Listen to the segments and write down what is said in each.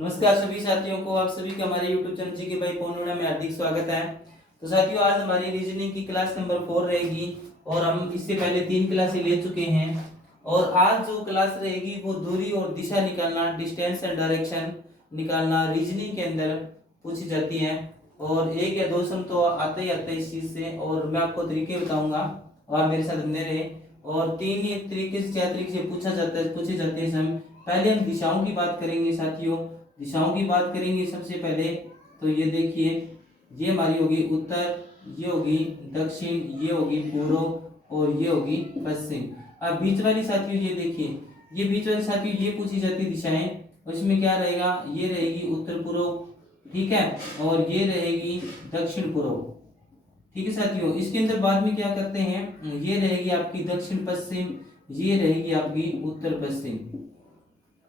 नमस्कार सभी साथियों को, आप सभी का हमारे YouTube चैनल जी के भाई पोनोड़ा में हार्दिक स्वागत है। तो साथियों, आज हमारी रीजनिंग की क्लास नंबर 4 रहेगी और हम इससे पहले 3 क्लासें ले चुके हैं। और आज जो क्लास रहेगी वो दूरी और दिशा निकालना, डिस्टेंस एंड डायरेक्शन निकालना रीजनिंग के अंदर पूछी जाती है। और एक या दो सम तो आते ही आते हैं इस चीज़ से, और मैं आपको तरीके बताऊंगा और मेरे साथ बने रहे। और तीन ही तरीके से, 4 तरीके से पूछे जाते हैं सम। पहले हम दिशाओं की बात करेंगे साथियों। दिशाओं की बात करेंगे सबसे पहले। तो ये देखिए, ये हमारी होगी उत्तर, ये होगी दक्षिण, ये होगी पूर्व और ये होगी पश्चिम। अब बीच वाली साथियों ये देखिए, ये बीच वाली साथियों ये पूछी जाती दिशाएं, और इसमें क्या रहेगा, ये रहेगी उत्तर पूर्व, ठीक है, और ये रहेगी दक्षिण पूर्व। ठीक है साथियों, इसके अंदर बाद में क्या करते हैं, ये रहेगी आपकी दक्षिण पश्चिम, ये रहेगी आपकी उत्तर पश्चिम।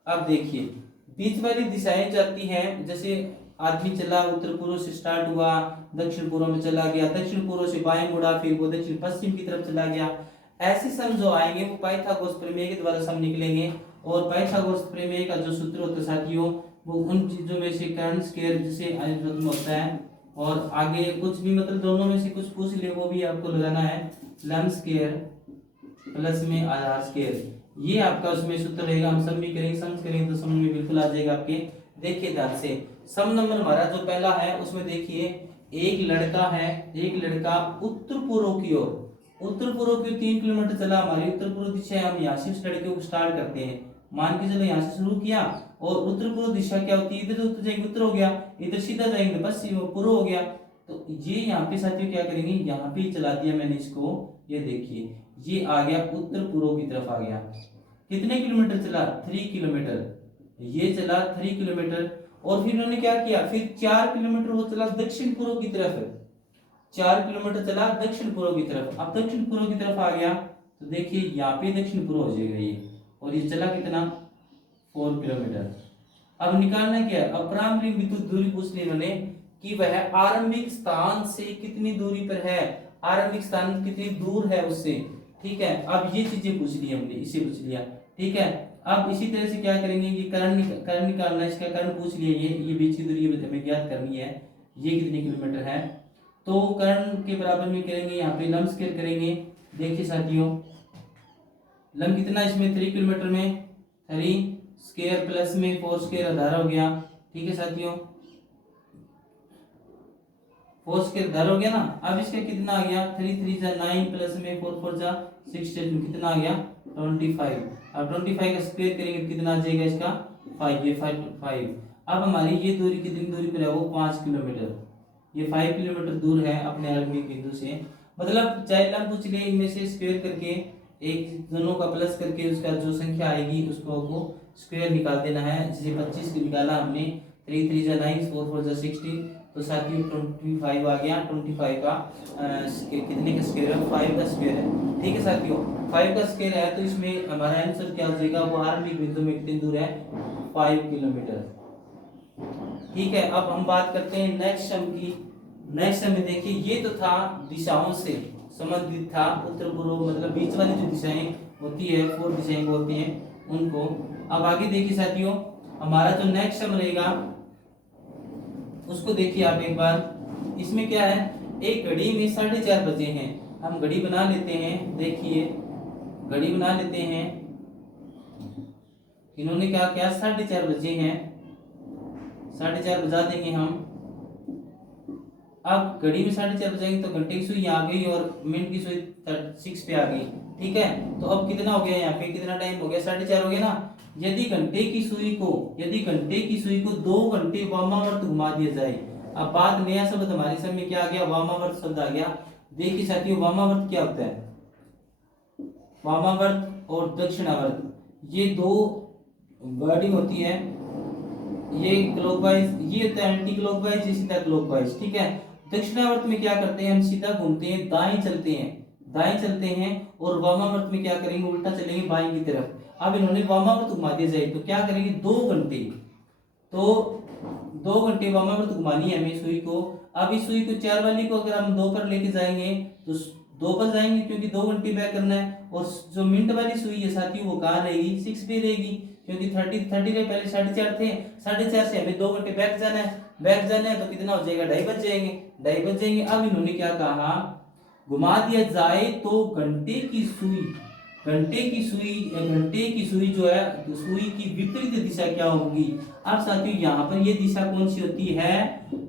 अब देखिए, बीच वाली दिशाएं जाती हैं, जैसे आदमी चला उत्तर पूर्व से स्टार्ट हुआ, दक्षिण पूर्व में चला गया, दक्षिण पूर्व से बाएं मुड़ा, फिर वो दक्षिण पश्चिम की तरफ चला गया। ऐसे सम जो आएंगे वो पाइथागोरस प्रमेय के द्वारा सम निकलेंगे। और पाइथागोरस प्रमेय का जो सूत्र होता है साथियों, वो उन चीजों में से कर्ण स्क्वायर जिसे में होता है, और आगे कुछ भी मतलब दोनों में से कुछ पूछ ले वो भी आपको लगाना है। लंब स्क्वायर प्लस में आधार स्क्वायर, ये आपका उसमें सूत्र रहेगा। हम सम भी करेंगे, सम करेंगे तो सम में बिल्कुल आ जाएगा आपके। देखिए ध्यान से, सम नंबर हमारा जो पहला है उसमें देखिए, एक लड़का है, एक लड़का उत्तर पूर्व की ओर, उत्तर पूर्व की 3 किलोमीटर चला। हमारी उत्तर पूर्व दिशा है, हम यहाँ से उस लड़के को स्टार्ट करते हैं। मान के चलो यहाँ से शुरू किया, और उत्तर पूर्व दिशा क्या होती है, इधर उत्तर जाएंगे उत्तर हो गया, इधर सीधा जाएंगे पश्चिम पूर्व हो गया। तो ये यहाँ पे साथियों क्या करेंगे, यहाँ पे चला दिया मैंने इसको, ये देखिए ये आ गया उत्तर पूर्व की तरफ आ गया। कितने किलोमीटर चला, 3 किलोमीटर, ये चला 3 किलोमीटर। और फिर उन्होंने क्या किया, फिर 4 किलोमीटर वो चला दक्षिण पूर्व की तरफ, 4 किलोमीटर चला दक्षिण पूर्व की तरफ। अब दक्षिण पूर्व की तरफ आ गया, तो देखिए यहाँ पे दक्षिण पूर्व हो जाएगा ये, और ये चला कितना, 4 किलोमीटर। अब निकालना क्या है, अपराम्रिक विद्युत दूरी पूछ ली इन्होंने कि वह आरंभिक स्थान से कितनी दूरी पर है, आरंभिक स्थान कितनी दूर है उससे, ठीक है। अब ये चीजें पूछ ली हमने, इसे पूछ लिया, ठीक है। अब इसी तरह से क्या करेंगे, ये कर्ण निकालना है, इसका कर्ण पूछ लिया, ये बीच की दूरी हमें ज्ञात करनी है, ये कितने किलोमीटर है। तो कर्ण के बराबर में करेंगे, यहाँ पे लंब स्क्वायर करेंगे। देखिए साथियों, लंब कितना इसमें 3 किलोमीटर में, 3 स्क्वायर प्लस में 4 स्क्वायर आधार हो गया, ठीक है साथियों, 4 स्क्वायर आधार हो गया ना। अब इसका कितना आ गया, 3 3 जा 9 प्लस में 4 4 जा 16, कितना आ गया 25। अब 25 का स्क्वायर करेंगे कितना आ जाएगा इसका 5, ये 5। अब हमारी ये दूरी कितनी दूरी पर है, वो 5 किलोमीटर, ये 5 किलोमीटर दूर है अपने आरंभिक बिंदु से। मतलब चाहे लंब पूछ ले, इनमें से स्क्वायर करके एक दोनों का प्लस करके उसका जो संख्या आएगी उसको वो स्क्वायर निकाल देना है। जैसे 25 निकाला हमने, 3 3 जा 9, 4 4 जा 16, तो साथियों 25 आ गया। 25 का कितने का स्क्वायर है, 5 का स्क्वायर है, ठीक है साथियों। 5 का स्क्वायर है, तो इसमें हमारा आंसर क्या हो जाएगा, वो आरंभिक बिंदु में कितनी दूर है, 5 किलोमीटर, ठीक है। अब हम बात करते हैं नेक्स्ट सम की। नेक्स्ट सम में देखिए, ये तो था दिशाओं से संबंधित था, उत्तर पूर्व मतलब बीच वाली जो दिशाएं होती है, 4 दिशाएं बोलते हैं उनको। अब आगे देखिए साथियों, हमारा जो नेक्स्ट सम रहेगा उसको देखिए आप एक बार। इसमें क्या है, एक घड़ी में 4:30 बजे हैं, हम घड़ी बना लेते हैं। देखिए घड़ी बना लेते हैं, इन्होंने क्या क्या 4:30 बजे हैं, 4:30 बजा देंगे हम। अब घड़ी में 4:30 बजाएंगे तो घंटे की सुई आ गई और मिनट की सुई 6 पे आ गई, ठीक है। तो अब कितना हो गया, यहाँ पे कितना टाइम हो गया, 4:30 हो गया ना। यदि घंटे की सुई को 2 घंटे वामावर्त घुमा दिया जाए। अब बात नया शब्द हमारे सामने क्या आ गया, वामावर्त शब्द आ गया। देखिए साथियों, वामावर्त क्या होता है, वामावर्त और दक्षिणावर्त ये दो वर्डिंग होती है। ये क्लॉकवाइज, ये होता है एंटी क्लॉकवाइज, ये सीधा क्लॉकवाइज, ठीक है। दक्षिणावर्त में क्या करते हैं, हम सीधा घूमते हैं, दाएं चलते हैं, और वामावर्त में क्या करेंगे, उल्टा चलेंगे बाएं की तरफ। अब इन्होंने वामावर्त घुमा दिया जाए तो क्या करेंगे, 2 घंटे, तो 2 घंटे वामावर्त घुमानी है हमें सुई को। अब इस सुई को 4 वाली को अगर हम 2 पर लेके जाएंगे तो 2 पर जाएंगे, क्योंकि 2 घंटे बैक करना है। और जो मिनट वाली सुई है साथियों, वो कहाँ रहेगी, 6 पे रहेगी, क्योंकि 30 के पहले 4:30 थे, 4:30 से हमें 2 घंटे बैक जाना है, बैक जाना है तो कितना हो जाएगा, 2:30 बज जाएंगे, 2:30 बज जाएंगे। अब इन्होंने क्या कहा, घुमा दिया जाए तो घंटे की सुई जो है, तो सुई की विपरीत दिशा क्या होगी। अब साथियों यहाँ पर ये दिशा कौन सी होती है,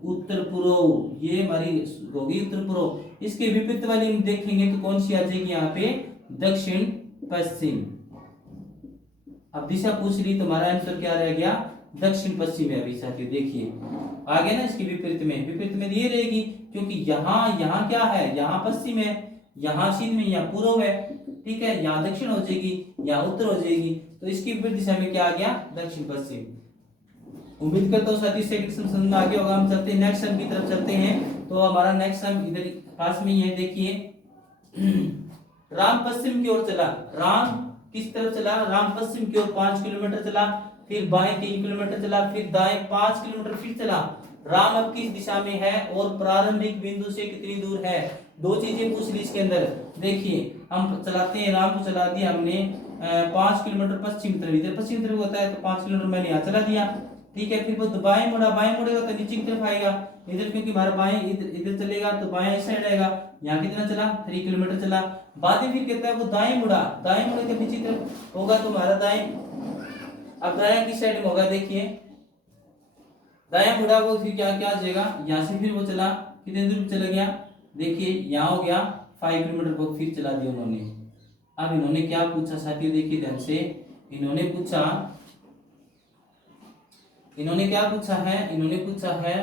उत्तर पूर्व, ये हमारी होगी उत्तर पूर्व। इसके विपरीत वाली हम देखेंगे तो कौन सी आ जाएगी यहाँ पे, दक्षिण पश्चिम। अब दिशा पूछ रही तो हमारा आंसर क्या रह गया, दक्षिण पश्चिम है। अभी साथियों देखिए आगे ना, इसकी विपरीत में ये रहेगी, क्योंकि यहाँ क्या है, यहाँ पश्चिम है, यहाँ पश्चिम में, यहाँ पूर्व है, ठीक है, यहाँ दक्षिण हो जाएगी, यहाँ उत्तर हो जाएगी, तो इसकी विपरीत दिशा में क्या आ गया, दक्षिण पश्चिम। उम्मीद करता हूँ साथियों सेकंड सम समझ में आ गया होगा। हम चलते हैं नेक्स्ट सम की तरफ चलते हैं। तो हमारा नेक्स्ट सम इधर पास में ही है, देखिए राम पश्चिम की ओर चला, राम किस तरफ चला, राम पश्चिम की ओर 5 किलोमीटर चला, फिर बाएं 3 किलोमीटर चला, फिर दाएं 5 किलोमीटर फिर चला। राम अब किस दिशा में है और प्रारंभिक बिंदु से कितनी दूर है। दो चीजें पूछ ली इसके अंदर। देखिए हम चलाते हैं, राम को चला दिया हमने 5 किलोमीटर पश्चिम तरफ, इधर पश्चिम तरफ होता है तो 5 किलोमीटर मैंने यहाँ चला दिया, ठीक है। फिर वो बाएं मुड़ेगा तो नीचे की तरफ आएगा इधर, क्योंकि हमारा बाएं इधर चलेगा तो बाएं इस साइड आएगा। यहाँ कितना चला, 3 किलोमीटर चला। बाद में फिर कहता है वो दाएं मुड़े तो नीचे की तरफ होगा तो हमारा दाएं, अब दाया किस साइड में होगा, देखिए दाया मुड़ा वो फिर क्या आ जाएगा, यहाँ से फिर वो चला, कितने दूर चला गया, देखिए यहाँ हो गया 5 किलोमीटर को फिर चला दिया उन्होंने। अब इन्होंने क्या पूछा साथियों, देखिए ध्यान से, इन्होंने पूछा है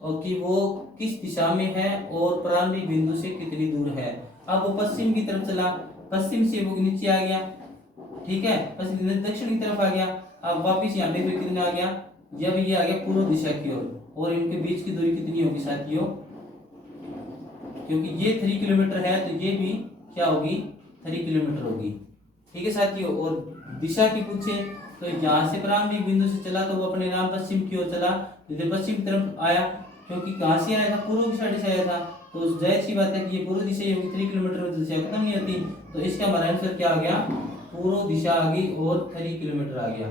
और कि वो किस दिशा में है और प्रारंभिक बिंदु से कितनी दूर है। अब वो पश्चिम की तरफ चला, पश्चिम से वो नीचे आ गया, ठीक है, पश्चिम दक्षिण की तरफ आ गया। अब वापिस यहाँ पे कितना आ गया, जब ये आ गया पूर्व दिशा की ओर, और इनके बीच की दूरी कितनी होगी साथियों, क्योंकि ये 3 किलोमीटर है तो ये भी क्या होगी, 3 किलोमीटर होगी, ठीक है साथियों। और दिशा की पूछे तो यहाँ से प्रारंभिक बिंदु से चला तो वो अपने राम पश्चिम की ओर चला, इधर पश्चिम की तरफ आया, क्योंकि कहाँ से आया था, पूर्व की साइड से आया था, तो जाहिर सी बात है कि ये पूर्व दिशा ही होगी, 3 किलोमीटर में दिशा खत्म नहीं होती, तो इसका हमारा आंसर क्या आ गया, पूर्व दिशा आ गई और 3 किलोमीटर आ गया,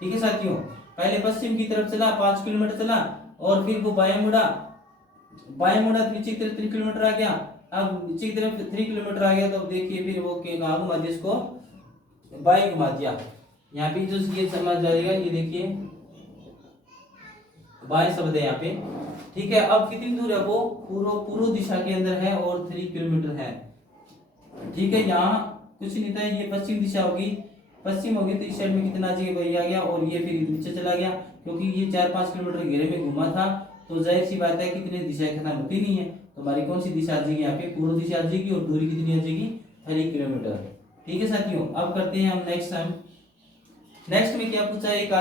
ठीक है साथियों। पहले पश्चिम की तरफ चला, 5 किलोमीटर चला, और फिर वो बाएं मुड़ा तो नीचे की तरफ 3 किलोमीटर आ गया। अब नीचे की तरफ 3 किलोमीटर आ गया तो अब देखिए फिर वो कहाँ घुमा दिया, इसको बाएं घुमा दिया। यहाँ पे जो ये समझ जाएगा, ये देखिए बाएं शब्द है यहाँ पे, ठीक है। अब कितनी दूर है वो, पूर्व दिशा के अंदर है और 3 किलोमीटर है, ठीक है। यहाँ कुछ नहीं था, ये पश्चिम दिशा होगी, पश्चिम होगी तो इस साइड में कितना आ जाएगा, वही आ गया, और ये फिर नीचे चला गया, क्योंकि ये 4-5 किलोमीटर घेरे में घुमा था, तो जाहिर सी बात है कितनी दिशाएं खत्म होती नहीं है, तो हमारी कौन सी दिशा आ जाएगी, यहाँ पे पूर्व दिशा आ जाएगी, और दूरी कितनी आ जाएगी, 3 किलोमीटर, ठीक है साथियों। अब करते हैं हम नेक्स्ट टाइम। नेक्स्ट में क्या पूछा, एक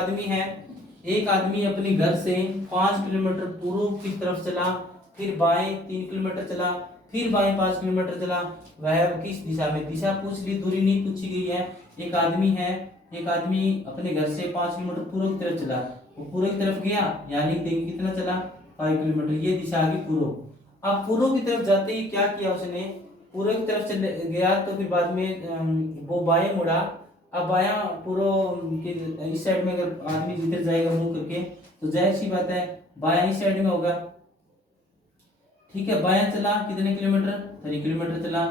आदमी अपने घर से 5 किलोमीटर पूर्व की तरफ चला, फिर बाएं 3 किलोमीटर चला, फिर बाएं 5 किलोमीटर चला, वह किस दिशा में, दिशा पूछ ली, दूरी नहीं पूछी गई है। एक आदमी अपने घर से 5 किलोमीटर पूर्व की तरफ चला, वो पूर्व की तरफ गया, यानी देखिए कितना चला, 5 किलोमीटर, ये दिशा आ गई पूर्व। अब पूर्व की तरफ जाते ही क्या किया उसने, पूर्व की तरफ चले गया तो फिर बाद में वो बाएं मुड़ा। अब बाया पूर्व के इस साइड में अगर आदमी इधर जाएगा मुंह करके तो जाहिर सी बात है बाया इस साइड में होगा, ठीक है। बाया चला कितने किलोमीटर, 3 किलोमीटर चला।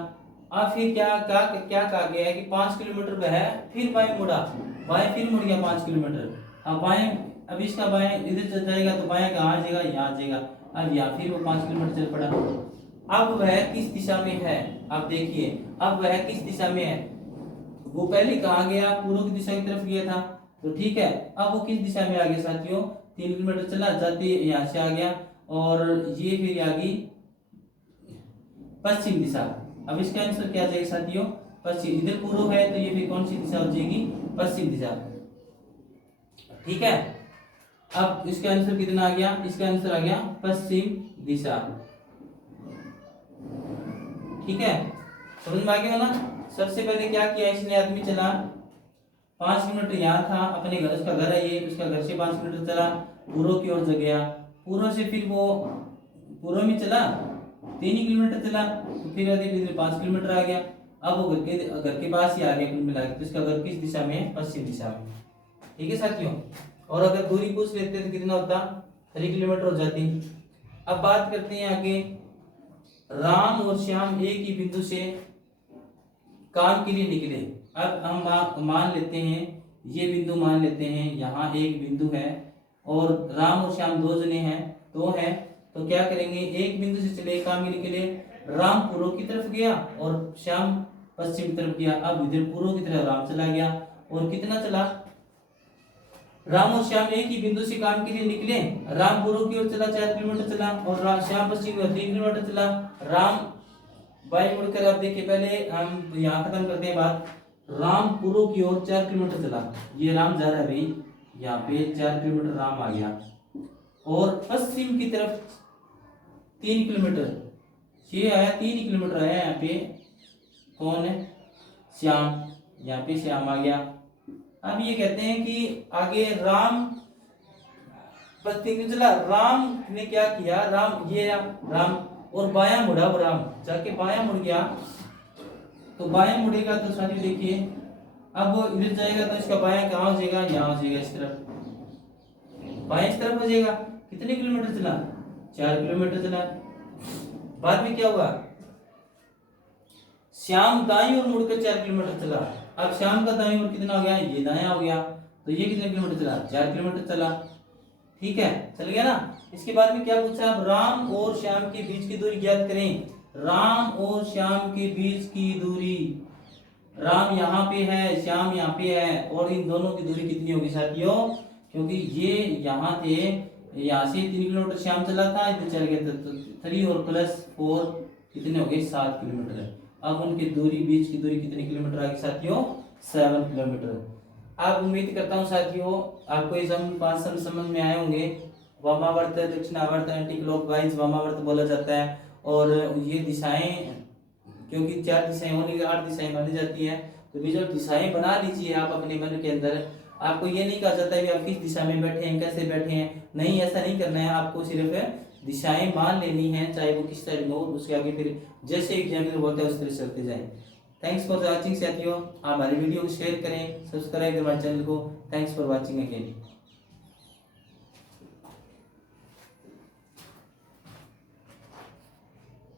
अब फिर क्या कहा गया है कि 5 किलोमीटर वह है, फिर बाएं मुड़ा, बाएं फिर मुड़ गया 5 किलोमीटर। अब बाएं, अब इसका बाएं इधर जाएगा तो बाएं कहाँ आ जाएगा, यहाँ आ जाएगा। अब यहाँ फिर वो 5 किलोमीटर चल पड़ा। अब वह किस दिशा में है, अब देखिए अब वह किस दिशा में है, वो पहले कहाँ गया, पूर्व की दिशा की तरफ गया था, तो ठीक है। अब वो किस दिशा में आ गया साथियों, 3 किलोमीटर चला, जाते यहाँ से आ गया, और ये फिर आ गई पश्चिम दिशा। अब इसका आंसर क्या जाएगा साथियों, पश्चिम, इधर पूर्व है तो ये फिर कौन सी दिशा हो जाएगी, पश्चिम दिशा, ठीक है। अब इसका आंसर कितना आ गया, इसका आंसर आ गया पश्चिम दिशा, ठीक है। समझ में आ गया ना। सबसे पहले क्या किया इसने, आदमी चला 5 किलोमीटर, यहाँ था अपने घर, उसका घर है ये, उसका घर से 5 किलोमीटर चला, पूर्व की ओर गया, पूर्व से फिर वो पूर्व में चला 3 किलोमीटर चला, तो फिर 5 किलोमीटर आ गया। अब वो घर के पास ही आ गया कुल मिला के, तो इसका घर किस दिशा में है? पश्चिम दिशा में। ठीक है साथियों। और अगर दूरी पूछ लेते तो कितना होता? 3 किलोमीटर हो जाती। अब बात करते हैं आगे, राम और श्याम एक ही बिंदु से काम के लिए निकले। अब हम मान लेते हैं, ये बिंदु मान लेते हैं, यहाँ एक बिंदु है और राम और श्याम दो जने हैं, दो हैं, तो क्या करेंगे, एक बिंदु से चले काम के लिए, राम पूर्व की तरफ गया और श्याम पश्चिम की तरफ गया। अब इधर पूर्व की तरफ राम चला गया और कितना चला? राम और श्याम एक ही बिंदु से काम के लिए निकले, राम पूर्व की ओर चला 4 किलोमीटर चला और श्याम पश्चिम की ओर 3 किलोमीटर चला। राम बाएं मुड़कर, अब देखिए पहले हम यहाँ खत्म करते हैं बात। राम पूर्व की ओर 4 किलोमीटर चला, ये राम जा रहा है भाई, यहाँ पे 4 किलोमीटर राम आ गया और पश्चिम की तरफ 3 किलोमीटर, ये आया 3 किलोमीटर आया यहाँ पे, कौन है? श्याम, यहाँ पे श्याम आ गया। अब ये कहते हैं कि आगे राम पश्चिम चला, राम ने क्या किया, राम और बायां मुड़ा, वो राम जाके बायां मुड़ गया, तो बायां मुड़ेगा तो साथियों देखिए, अब इधर जाएगा तो इसका बायां कहाँ हो जाएगा? यहाँ हो जाएगा, इस तरफ, बायां इस तरफ हो जाएगा। कितने किलोमीटर चला? 4 किलोमीटर चला। बाद में क्या हुआ? श्याम दाईं ओर मुड़कर 4 किलोमीटर चला। अब श्याम का दाईं ओर कितना हो गया? ये दायां हो गया, तो ये कितने किलोमीटर चला? 4 किलोमीटर चला। ठीक है, चल गया ना। इसके बाद में क्या पूछा? अब राम और श्याम के बीच की दूरी ज्ञात करें। राम और श्याम के बीच की दूरी, राम यहाँ पे है, श्याम यहाँ पे है, और इन दोनों की दूरी कितनी होगी साथियों? क्योंकि ये यहाँ थे, यहाँ से 3 किलोमीटर श्याम चला था, इधर चल गया तो 3 और +4 कितने हो गए? 7 किलोमीटर। अब उनकी दूरी, बीच की दूरी कितने किलोमीटर आ गई साथियों? 7 किलोमीटर। अब उम्मीद करता हूँ साथियों आपको ये 5 सम समझ में आए होंगे। वामावर्त, दक्षिणावर्त, एंटी क्लॉकवाइज वामावर्त बोला जाता है, और ये दिशाएं, क्योंकि 4 दिशाएं होने की 8 दिशाएं मानी जाती हैं, तो भी जो दिशाएं बना लीजिए आप अपने मन के अंदर। आपको ये नहीं कहा जाता है कि आप किस दिशा में बैठे हैं, कैसे बैठे हैं, नहीं, ऐसा नहीं करना है। आपको सिर्फ दिशाएं मान लेनी है, चाहे वो किस साइड में हो, उसके आगे फिर जैसे एग्जामिनर बोलता है उस तरह चलते जाएं। थैंक्स फॉर वॉचिंग साथियों। आप हमारी वीडियो को शेयर करें, सब्सक्राइब करें हमारे चैनल को। Thanks for watching again.